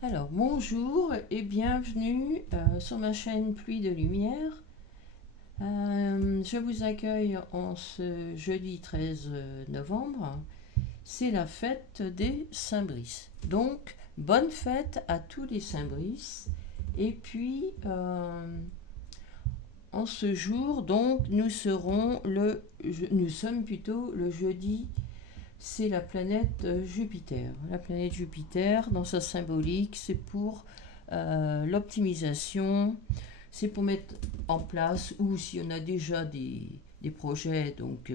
Alors, bonjour et bienvenue sur ma chaîne Pluie de Lumière. Je vous accueille en ce jeudi 13 novembre. C'est la fête des Saint-Brice. Donc, bonne fête à tous les Saint-Brice. Et puis, en ce jour, donc, nous sommes plutôt le jeudi. C'est la planète Jupiter. La planète Jupiter, dans sa symbolique, c'est pour l'optimisation, c'est pour mettre en place, ou si on a déjà des projets, donc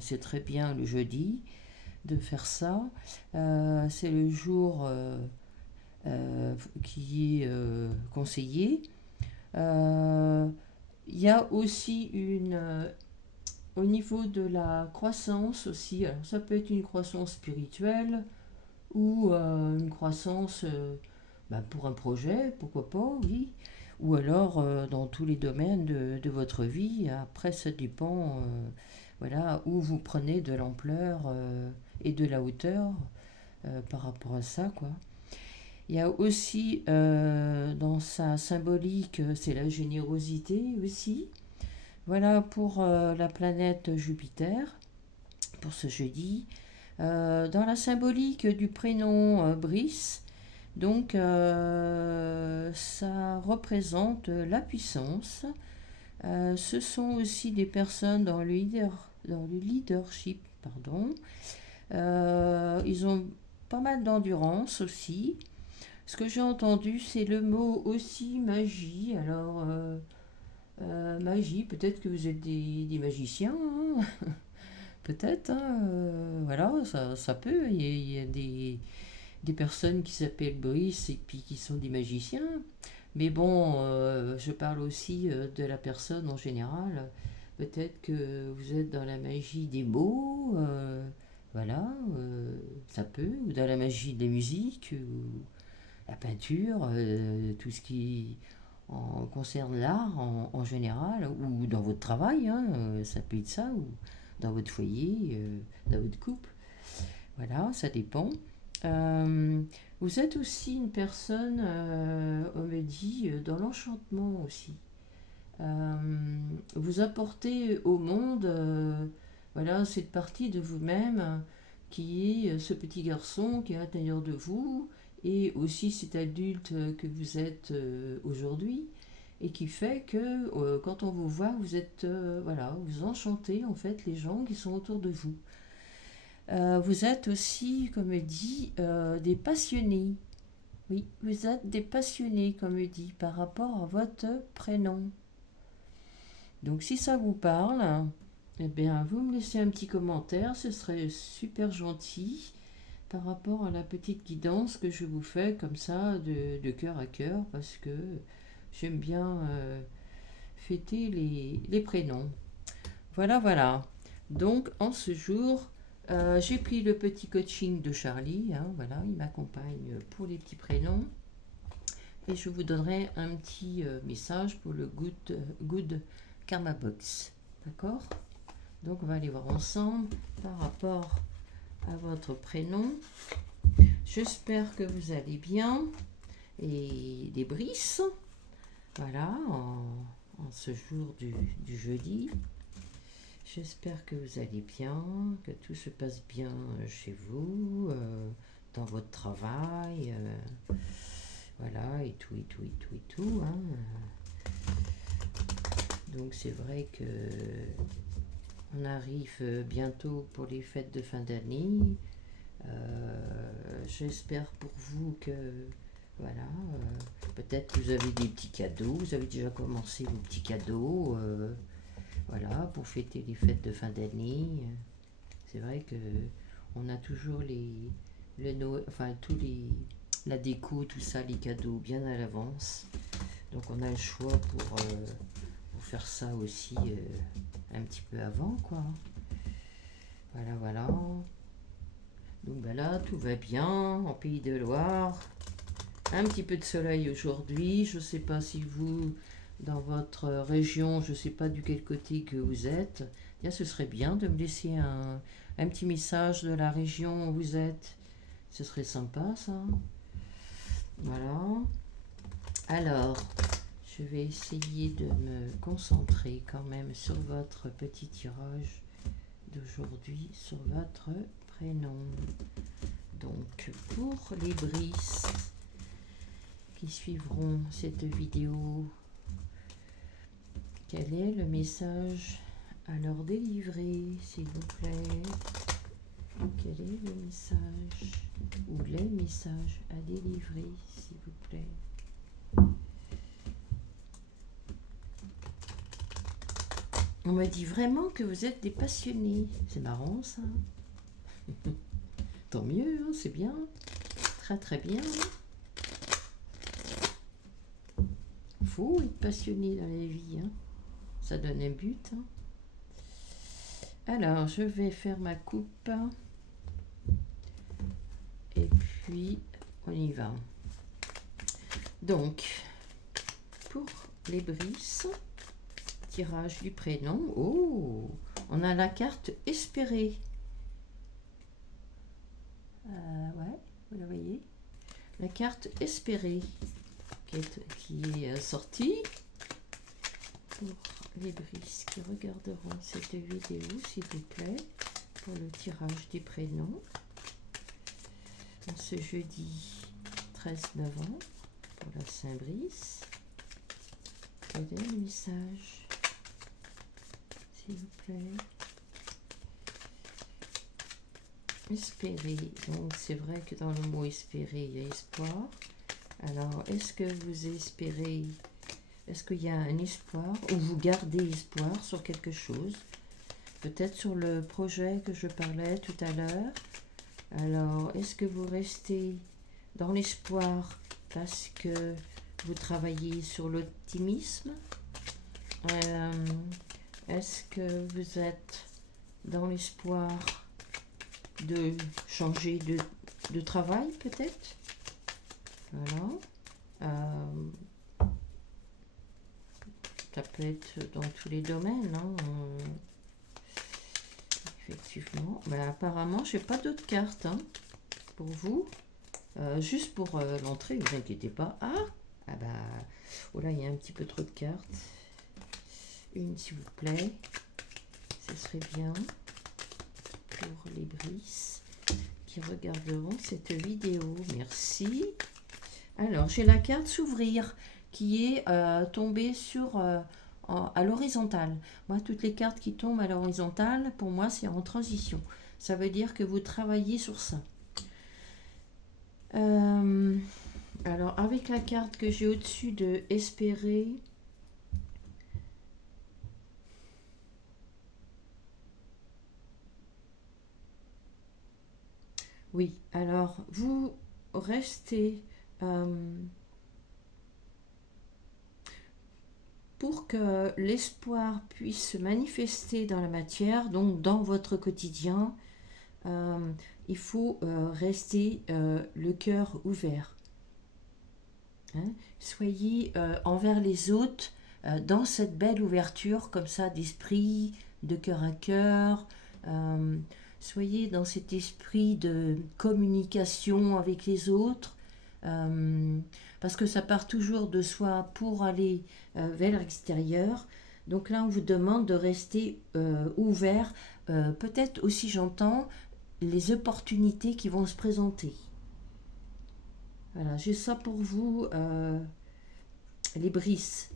c'est très bien le jeudi de faire ça. C'est le jour qui est conseillé. Euh, Il y a aussi au niveau de la croissance aussi, alors ça peut être une croissance spirituelle ou une croissance pour un projet, pourquoi pas, oui. Ou alors dans tous les domaines de votre vie. Après, ça dépend voilà, où vous prenez de l'ampleur et de la hauteur par rapport à ça, quoi. Il y a aussi dans sa symbolique, c'est la générosité aussi. Voilà pour la planète Jupiter, pour ce jeudi. Dans la symbolique du prénom Brice, donc ça représente la puissance. Ce sont aussi des personnes dans le leadership, pardon. Ils ont pas mal d'endurance aussi. Ce que j'ai entendu, c'est le mot aussi magie. Alors, magie, peut-être que vous êtes des magiciens, hein. Peut-être, hein, voilà, ça peut. Il y a des personnes qui s'appellent Brice et puis qui sont des magiciens. Mais bon, je parle aussi de la personne en général. Peut-être que vous êtes dans la magie des mots, voilà, ça peut, ou dans la magie des musiques, ou la peinture, tout ce qui concerne l'art en général, ou dans votre travail, hein, ça peut être ça, ou dans votre foyer, dans votre couple. Voilà, ça dépend. Euh, Vous êtes aussi une personne, on me dit, dans l'enchantement aussi. Euh, Vous apportez au monde voilà, cette partie de vous-même qui est ce petit garçon qui est à l'intérieur de vous et aussi cet adulte que vous êtes aujourd'hui et qui fait que quand on vous voit, vous êtes voilà, vous enchantez en fait les gens qui sont autour de vous. Vous êtes aussi, comme dit, des passionnés. Oui, vous êtes des passionnés, comme dit, par rapport à votre prénom. Donc si ça vous parle, eh bien vous me laissez un petit commentaire, ce serait super gentil par rapport à la petite guidance que je vous fais comme ça de cœur à cœur parce que j'aime bien fêter les prénoms. Voilà, voilà. Donc en ce jour, j'ai pris le petit coaching de Charlie, hein, voilà, il m'accompagne pour les petits prénoms. Et je vous donnerai un petit message pour le good Karma Box. D'accord? Donc on va aller voir ensemble par rapport à votre prénom. J'espère que vous allez bien. Et des brises. Voilà, en ce jour du jeudi. J'espère que vous allez bien, que tout se passe bien chez vous, dans votre travail. Voilà, et tout, et tout, et tout, et tout, hein. Donc c'est vrai que on arrive bientôt pour les fêtes de fin d'année. J'espère pour vous que voilà, peut-être que vous avez des petits cadeaux, vous avez déjà commencé vos petits cadeaux, voilà, pour fêter les fêtes de fin d'année. C'est vrai que on a toujours le Noël, enfin la déco, tout ça, les cadeaux bien à l'avance. Donc on a le choix pour faire ça aussi un petit peu avant, quoi. Voilà, voilà. Donc ben là, tout va bien en Pays de Loire. Un petit peu de soleil aujourd'hui. Je ne sais pas si vous, dans votre région, je ne sais pas du quel côté que vous êtes. Bien, ce serait bien de me laisser un petit message de la région où vous êtes. Ce serait sympa, ça. Voilà. Alors, je vais essayer de me concentrer quand même sur votre petit tirage d'aujourd'hui, sur votre prénom. Donc, pour les brises qui suivront cette vidéo, quel est le message à leur délivrer, s'il vous plaît? Quel est le message ou les messages à délivrer, s'il vous plaît? On me dit vraiment que vous êtes des passionnés. C'est marrant, ça. Tant mieux, hein, c'est bien. Très très bien. Faut être passionné dans la vie. Hein. Ça donne un but. Hein. Alors, je vais faire ma coupe. Et puis, on y va. Donc, pour les brises, tirage du prénom. Oh, on a la carte espérée. Ouais, vous la voyez. La carte espérée qui est sortie. Pour les brises qui regarderont cette vidéo, s'il vous plaît, pour le tirage du prénom. En ce jeudi 13 novembre, pour la Saint-Brice. Quel est le message, s'il vous plaît? Espérer. Donc, c'est vrai que dans le mot espérer, il y a espoir. Alors, est-ce que vous espérez, est-ce qu'il y a un espoir ou vous gardez espoir sur quelque chose? Peut-être sur le projet que je parlais tout à l'heure. Alors, est-ce que vous restez dans l'espoir parce que vous travaillez sur l'optimisme? Est-ce que vous êtes dans l'espoir de changer de travail peut-être? Voilà. Ça peut être dans tous les domaines. Hein. Effectivement. Mais apparemment, je n'ai pas d'autres cartes hein, pour vous. Juste pour l'entrée, ne vous inquiétez pas. Ah bah, oh là, il y a un petit peu trop de cartes. Une, s'il vous plaît. Ce serait bien pour les brises qui regarderont cette vidéo. Merci. Alors, j'ai la carte s'ouvrir qui est tombée sur à l'horizontale. Moi, toutes les cartes qui tombent à l'horizontale, pour moi, c'est en transition. Ça veut dire que vous travaillez sur ça. Alors, avec la carte que j'ai au-dessus de espérer, oui, alors vous restez pour que l'espoir puisse se manifester dans la matière, donc dans votre quotidien, il faut rester le cœur ouvert. Hein? Soyez envers les autres dans cette belle ouverture comme ça d'esprit, de cœur à cœur. Soyez dans cet esprit de communication avec les autres. Parce que ça part toujours de soi pour aller vers l'extérieur. Donc là, on vous demande de rester ouvert. Peut-être aussi, j'entends, les opportunités qui vont se présenter. Voilà, j'ai ça pour vous, les brises.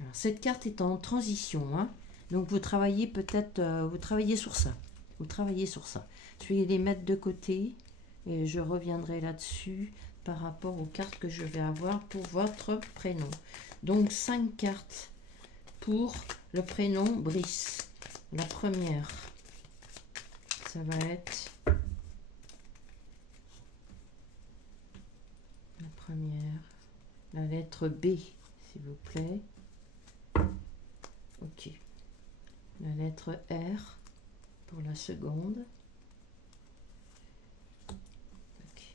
Alors, cette carte est en transition, hein. Donc vous travaillez peut-être, vous travaillez sur ça. Vous travaillez sur ça. Je vais les mettre de côté et je reviendrai là-dessus par rapport aux cartes que je vais avoir pour votre prénom. Donc 5 cartes pour le prénom Brice. La première, ça va être la première, la lettre B, s'il vous plaît. Ok. La lettre R pour la seconde. Okay.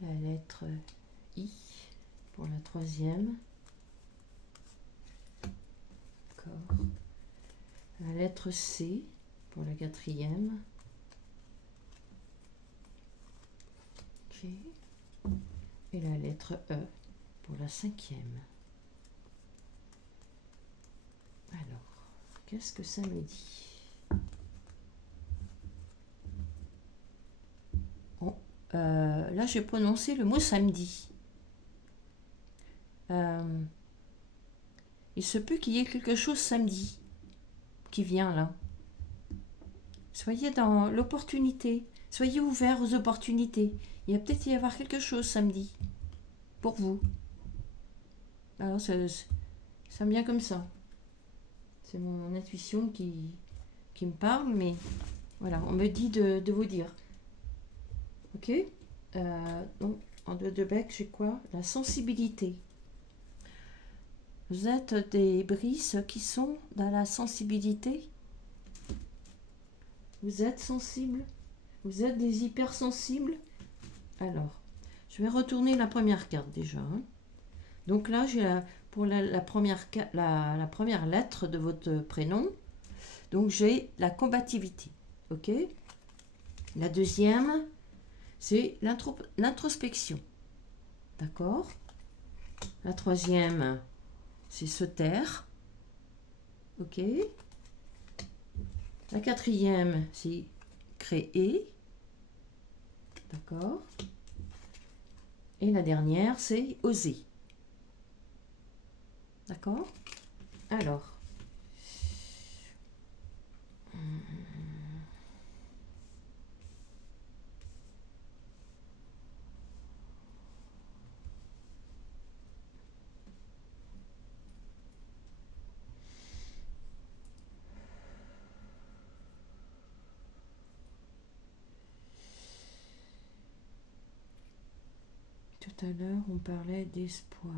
La lettre I pour la troisième. D'accord. La lettre C pour la quatrième. lettre E pour la 5e. Alors, qu'est-ce que ça me dit? Oh, là, j'ai prononcé le mot samedi. Il se peut qu'il y ait quelque chose samedi qui vient là. Soyez dans l'opportunité. Soyez ouverts aux opportunités. Il va peut-être y avoir quelque chose samedi pour vous. Alors, ça me vient comme ça. C'est mon intuition qui me parle, mais voilà, on me dit de vous dire. Ok, donc, en deux de bec, j'ai quoi? La sensibilité. Vous êtes des brises qui sont dans la sensibilité. Vous êtes sensible. Vous êtes des hypersensibles. Alors, je vais retourner la première carte déjà. Donc là, j'ai pour la première lettre de votre prénom. Donc j'ai la combativité. Ok. La deuxième, c'est l'introspection. D'accord. La troisième, c'est se taire. Ok. La quatrième, c'est créer. D'accord. Et la dernière, c'est oser. D'accord. Alors. Tout à l'heure, on parlait d'espoir.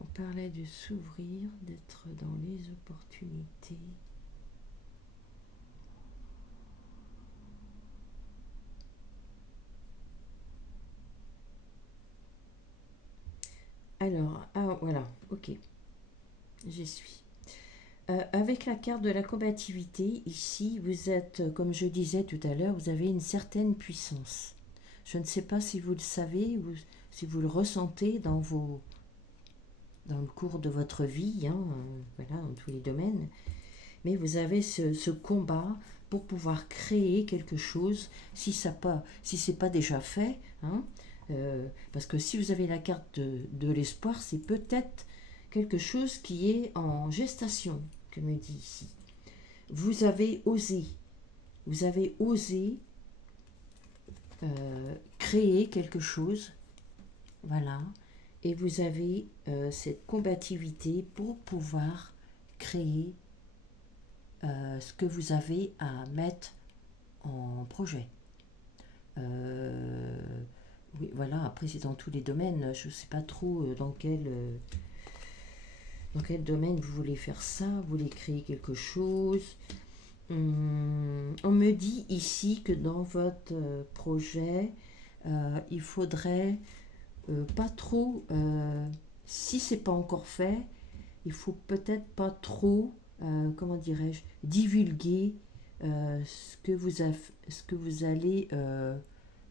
On parlait de s'ouvrir, d'être dans les opportunités. Alors, voilà, ok, j'y suis. Avec la carte de la combativité, ici, vous êtes, comme je disais tout à l'heure, vous avez une certaine puissance. Je ne sais pas si vous le savez ou si vous le ressentez dans le cours de votre vie, voilà, dans tous les domaines. Mais vous avez ce combat pour pouvoir créer quelque chose, si c'est pas déjà fait, parce que si vous avez la carte de l'espoir, c'est peut-être quelque chose qui est en gestation, que me dit ici. Vous avez osé créer quelque chose, voilà, et vous avez cette combativité pour pouvoir créer ce que vous avez à mettre en projet. Oui, voilà, après c'est dans tous les domaines, je ne sais pas trop dans quel domaine vous voulez faire ça, vous voulez créer quelque chose. On me dit ici que dans votre projet, il faudrait pas trop, si c'est pas encore fait, il faut peut-être pas trop, comment dirais-je, divulguer ce que vous allez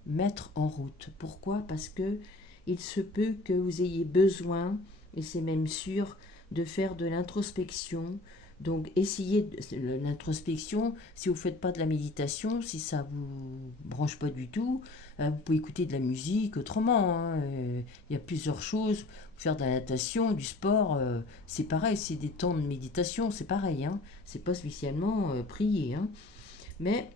mettre en route. Pourquoi? Parce que il se peut que vous ayez besoin, et c'est même sûr, de faire de l'introspection. Donc essayez l'introspection, si vous ne faites pas de la méditation, si ça vous branche pas du tout, vous pouvez écouter de la musique autrement. Il y a plusieurs choses. Faire de la natation, du sport, c'est pareil, c'est des temps de méditation, c'est pareil. C'est pas spécialement prier. Mais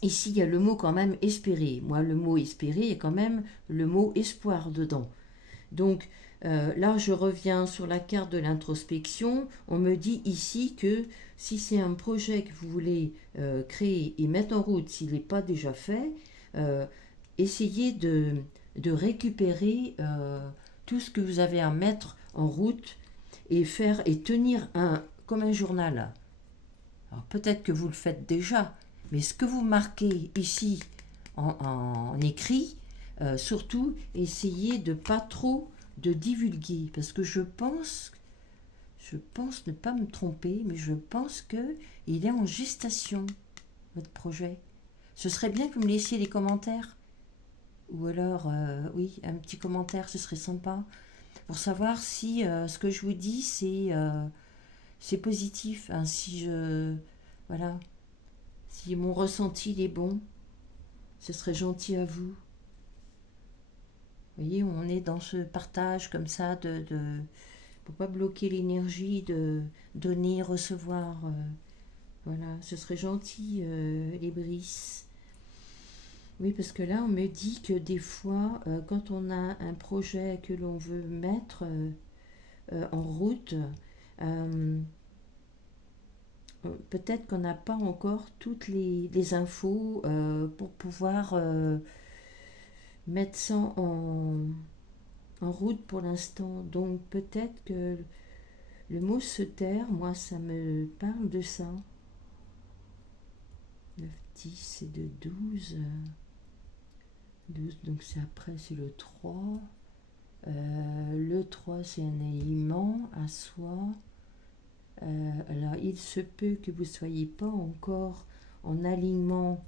ici, il y a le mot quand même espérer. Moi, le mot espérer, il y a quand même le mot espoir dedans. Donc là, je reviens sur la carte de l'introspection. On me dit ici que si c'est un projet que vous voulez créer et mettre en route, s'il n'est pas déjà fait, essayez de récupérer tout ce que vous avez à mettre en route et tenir comme un journal. Alors peut-être que vous le faites déjà, mais ce que vous marquez ici en écrit, surtout, essayez de pas trop de divulguer, parce que je pense ne pas me tromper, mais je pense qu'il est en gestation, votre projet. Ce serait bien que vous me laissiez les commentaires, ou alors, oui, un petit commentaire, ce serait sympa, pour savoir si ce que je vous dis, c'est positif, hein, voilà, si mon ressenti il est bon, ce serait gentil à vous. Vous voyez, on est dans ce partage comme ça pour pas bloquer l'énergie de donner, recevoir. Voilà, ce serait gentil, les brises. Oui, parce que là, on me dit que des fois, quand on a un projet que l'on veut mettre en route, euh, peut-être qu'on n'a pas encore toutes les infos pour pouvoir mettre ça en route pour l'instant. Donc peut-être que le mot se taire, moi, ça me parle de ça. 9, 10 et de 12. 12, donc c'est après, c'est le 3. Le 3, c'est un aliment à soi. Alors, il se peut que vous ne soyez pas encore en alignement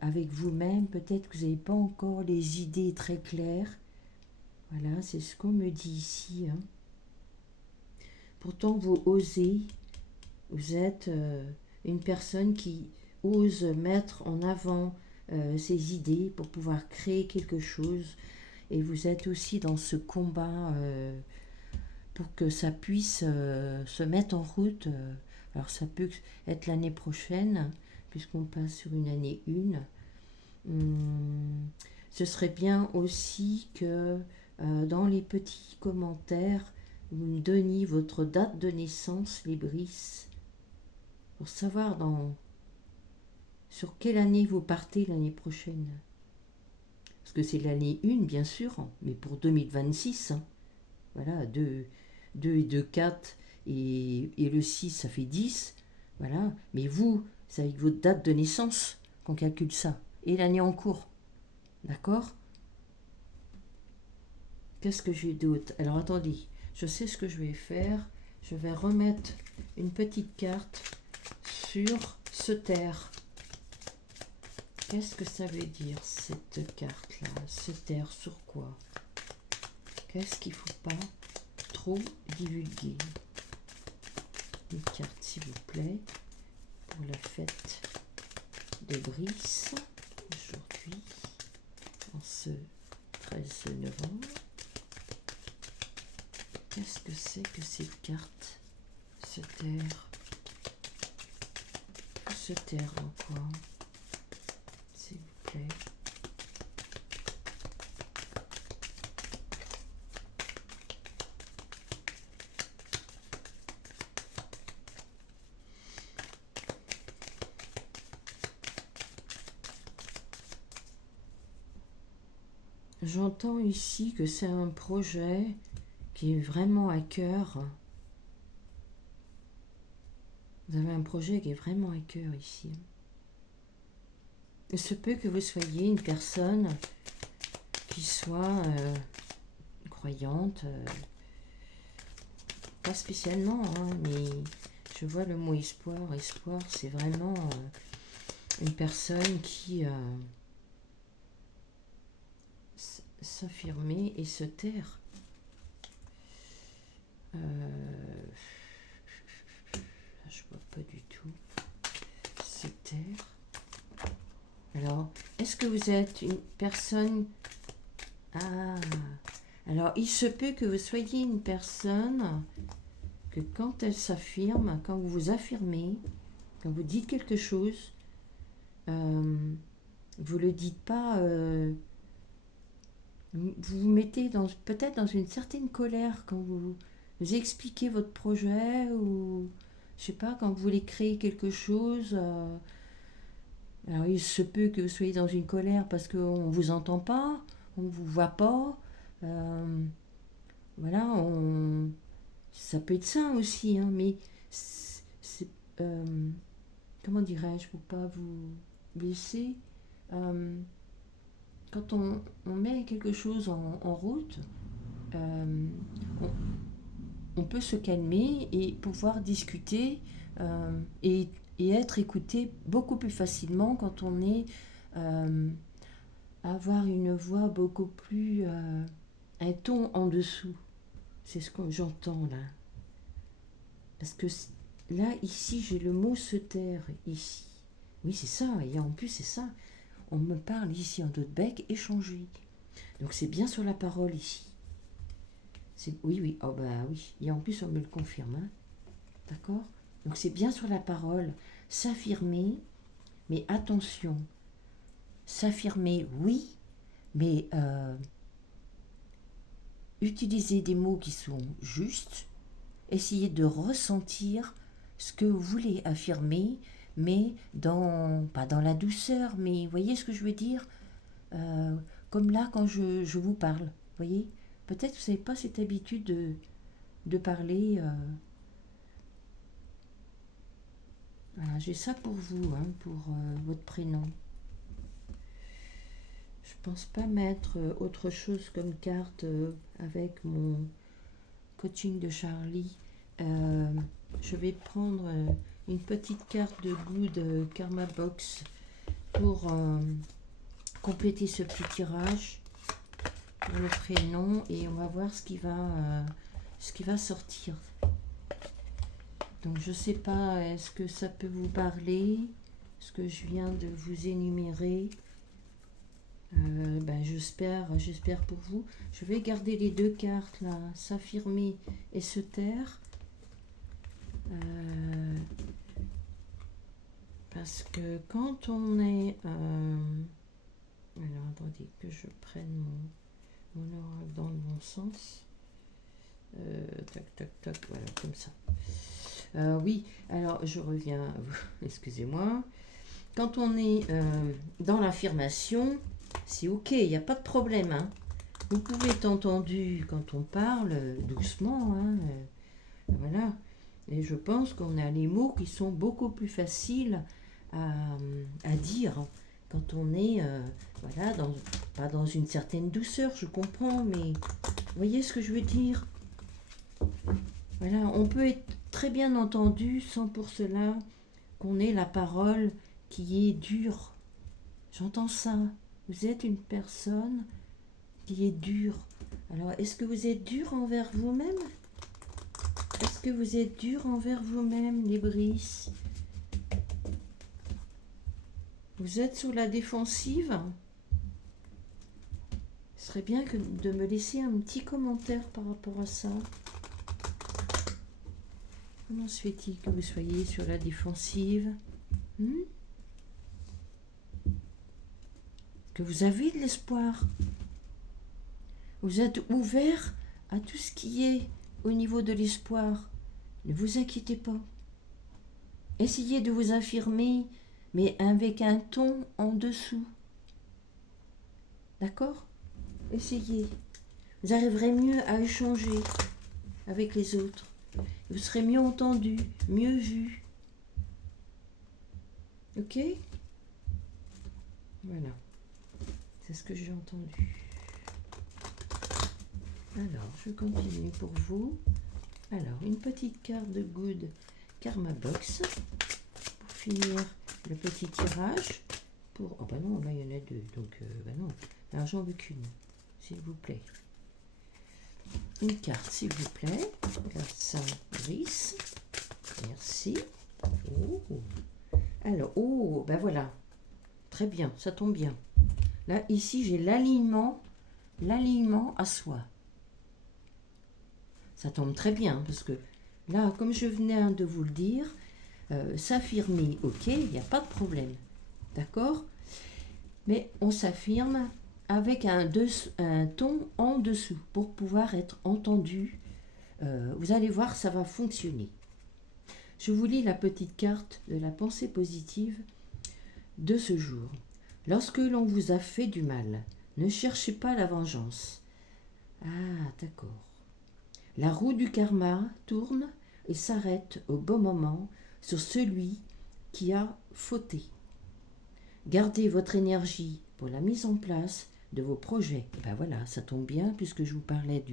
avec vous-même. Peut-être que vous n'avez pas encore les idées très claires. Voilà, c'est ce qu'on me dit ici. Hein. Pourtant, vous osez. Vous êtes une personne qui ose mettre en avant ses idées pour pouvoir créer quelque chose. Et vous êtes aussi dans ce combat pour que ça puisse se mettre en route. Alors ça peut être l'année prochaine, puisqu'on passe sur une année 1. Ce serait bien aussi que dans les petits commentaires, vous me donniez votre date de naissance, les Brices, pour savoir sur quelle année vous partez l'année prochaine. Parce que c'est l'année 1, bien sûr, mais pour 2026. Hein. Voilà, 2 et 2, 4, et le 6, ça fait 10. Voilà, mais vous, c'est avec votre date de naissance qu'on calcule ça. Et l'année en cours. D'accord ? Qu'est-ce que j'ai d'autre ? Alors attendez, je sais ce que je vais faire. Je vais remettre une petite carte sur se taire. Qu'est-ce que ça veut dire, cette carte-là ? Se taire sur quoi ? Qu'est-ce qu'il ne faut pas trop divulguer ? Une carte, s'il vous plaît, pour la fête de Brice, aujourd'hui, en ce 13 novembre. Qu'est-ce que c'est que cette carte ? Se taire. Se taire en quoi ? S'il vous plaît. J'entends ici que c'est un projet qui est vraiment à cœur. Vous avez un projet qui est vraiment à cœur ici. Il se peut que vous soyez une personne qui soit croyante, pas spécialement, hein, mais je vois le mot espoir. Espoir, c'est vraiment une personne qui s'affirmer et se taire. Je vois pas du tout. Se taire. Alors, est-ce que vous êtes une personne... Ah, alors il se peut que vous soyez une personne que quand elle s'affirme, quand vous vous affirmez, quand vous dites quelque chose, vous le dites pas... vous vous mettez peut-être dans une certaine colère quand vous expliquez votre projet, ou je sais pas, quand vous voulez créer quelque chose. Alors il se peut que vous soyez dans une colère parce qu'on ne vous entend pas, on ne vous voit pas. Voilà, ça peut être ça aussi, hein, mais comment dirais-je, pour pas vous blesser. Quand on met quelque chose en route, on peut se calmer et pouvoir discuter et être écouté beaucoup plus facilement quand on est avoir une voix beaucoup plus... un ton en dessous. C'est ce que j'entends là. Parce que là, ici, j'ai le mot se taire, ici. Oui, c'est ça. Et en plus, c'est ça. On me parle ici en dos de bec, échanger. Donc c'est bien sur la parole ici. Oui, oui. Oh bah oui. Et en plus, on me le confirme. Hein. D'accord. Donc c'est bien sur la parole. S'affirmer, mais attention. S'affirmer, oui, mais utiliser des mots qui sont justes. Essayez de ressentir ce que vous voulez affirmer, mais pas dans la douceur, mais vous voyez ce que je veux dire. Comme là quand je vous parle, vous voyez. Peut-être que vous n'avez pas cette habitude de parler. Voilà, j'ai ça pour vous, hein, pour votre prénom. Je pense pas mettre autre chose comme carte avec mon coaching de Charlie. Je vais prendre une petite carte de Good Karma Box pour compléter ce petit tirage pour le prénom et on va voir ce qui va sortir. Donc je sais pas, est-ce que ça peut vous parler, ce que je viens de vous énumérer. J'espère pour vous. Je vais garder les deux cartes là, s'affirmer et se taire. Parce que quand on est... alors attendez que je prenne mon oracle dans le bon sens. Tac, voilà, comme ça. Oui, alors je reviens à vous. Excusez-moi. Quand on est dans l'affirmation, c'est ok, il n'y a pas de problème. Hein. Vous pouvez être entendu quand on parle doucement. Hein, voilà. Et je pense qu'on a les mots qui sont beaucoup plus faciles à dire quand on est voilà, pas dans une certaine douceur, je comprends, mais vous voyez ce que je veux dire. Voilà, on peut être très bien entendu sans pour cela qu'on ait la parole qui est dure. J'entends ça. Vous êtes une personne qui est dure. Alors, est-ce que vous êtes dur envers vous-même? Est-ce que vous êtes dur envers vous-même, les Brices? Vous êtes sur la défensive? Ce serait bien de me laisser un petit commentaire par rapport à ça. Comment se fait-il que vous soyez sur la défensive? Que vous avez de l'espoir? Vous êtes ouvert à tout ce qui est au niveau de l'espoir. Ne vous inquiétez pas. Essayez de vous affirmer, mais avec un ton en dessous. D'accord? Essayez. Vous arriverez mieux à échanger avec les autres. Vous serez mieux entendu, mieux vu. Ok? Voilà. C'est ce que j'ai entendu. Alors, je continue pour vous. Alors, une petite carte de Good Karma Box pour finir le petit tirage. Oh bah non, là il y en a deux, donc bah non. Alors j'en veux qu'une, s'il vous plaît. Une carte, s'il vous plaît. Carte Saint-Brice. Merci. Oh. Alors, oh, ben voilà. Très bien, ça tombe bien. Là, ici, j'ai l'alignement à soi. Ça tombe très bien, parce que là, comme je venais de vous le dire, s'affirmer, ok, il n'y a pas de problème. D'accord? Mais on s'affirme avec un ton en dessous pour pouvoir être entendu. Vous allez voir, ça va fonctionner. Je vous lis la petite carte de la pensée positive de ce jour. Lorsque l'on vous a fait du mal, ne cherchez pas la vengeance. Ah, d'accord. La roue du karma tourne et s'arrête au bon moment sur celui qui a fauté. Gardez votre énergie pour la mise en place de vos projets. Et ben voilà, ça tombe bien puisque je vous parlais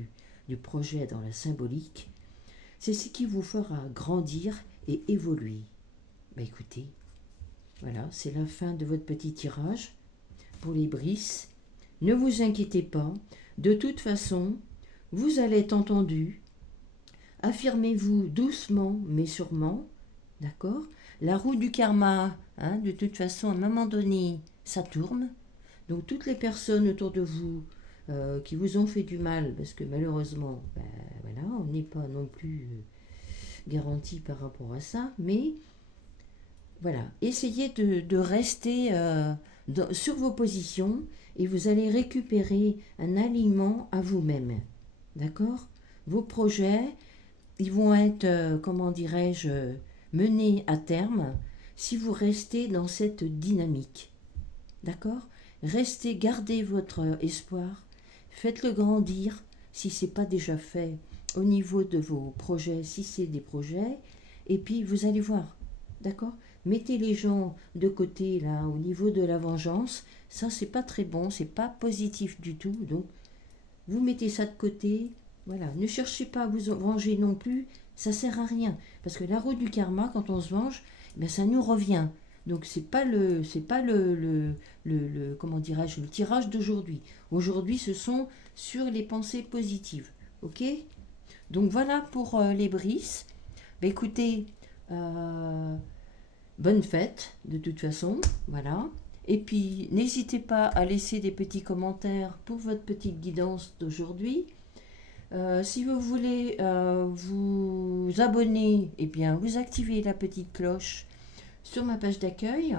du projet dans la symbolique. C'est ce qui vous fera grandir et évoluer. Ben écoutez, voilà, c'est la fin de votre petit tirage pour les Brices. Ne vous inquiétez pas. De toute façon, vous allez être entendu. Affirmez-vous doucement mais sûrement. D'accord? La roue du karma, hein, de toute façon, à un moment donné, ça tourne. Donc toutes les personnes autour de vous qui vous ont fait du mal, parce que malheureusement, ben, voilà, on n'est pas non plus garanti par rapport à ça, mais voilà, essayez de rester sur vos positions et vous allez récupérer un aliment à vous-même. D'accord? Vos projets, ils vont être, comment dirais-je, menés à terme si vous restez dans cette dynamique. D'accord? Restez, gardez votre espoir, faites-le grandir si ce n'est pas déjà fait au niveau de vos projets, si c'est des projets, et puis vous allez voir. D'accord? Mettez les gens de côté là au niveau de la vengeance, ça c'est pas très bon, c'est pas positif du tout. Donc vous mettez ça de côté, voilà, ne cherchez pas à vous venger non plus, ça sert à rien parce que la roue du karma quand on se venge, ben ça nous revient. Donc c'est pas le comment dirais-je le tirage d'aujourd'hui. Aujourd'hui, ce sont sur les pensées positives. OK? Donc voilà pour les brises. Ben, écoutez, euh, bonne fête de toute façon, voilà. Et puis n'hésitez pas à laisser des petits commentaires pour votre petite guidance d'aujourd'hui. Si vous voulez vous abonner, eh bien vous activez la petite cloche sur ma page d'accueil.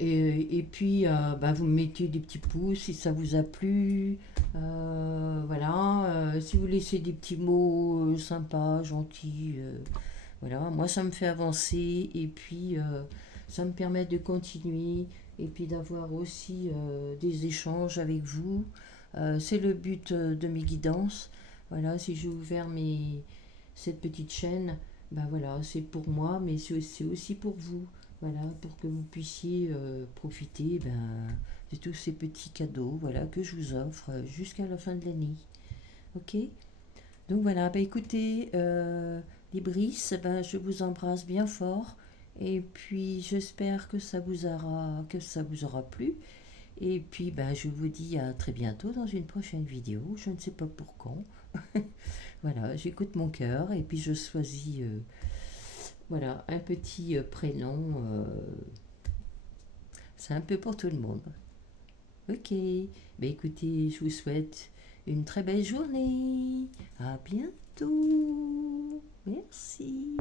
Et puis bah, vous mettez des petits pouces si ça vous a plu. Voilà. Si vous laissez des petits mots sympas, gentils. Voilà, moi ça me fait avancer et puis ça me permet de continuer et puis d'avoir aussi des échanges avec vous. C'est le but de mes guidances. Voilà, si j'ai ouvert cette petite chaîne, ben voilà, c'est pour moi, mais c'est aussi pour vous. Voilà, pour que vous puissiez profiter de tous ces petits cadeaux voilà, que je vous offre jusqu'à la fin de l'année. Ok? Donc voilà, bah écoutez, les Brices, ben, je vous embrasse bien fort. Et puis j'espère que ça vous aura plu. Et puis ben, je vous dis à très bientôt dans une prochaine vidéo. Je ne sais pas pour quand. Voilà, j'écoute mon cœur et puis je choisis voilà, un petit prénom. C'est un peu pour tout le monde. Ok, bah écoutez, je vous souhaite une très belle journée. À bientôt. Merci.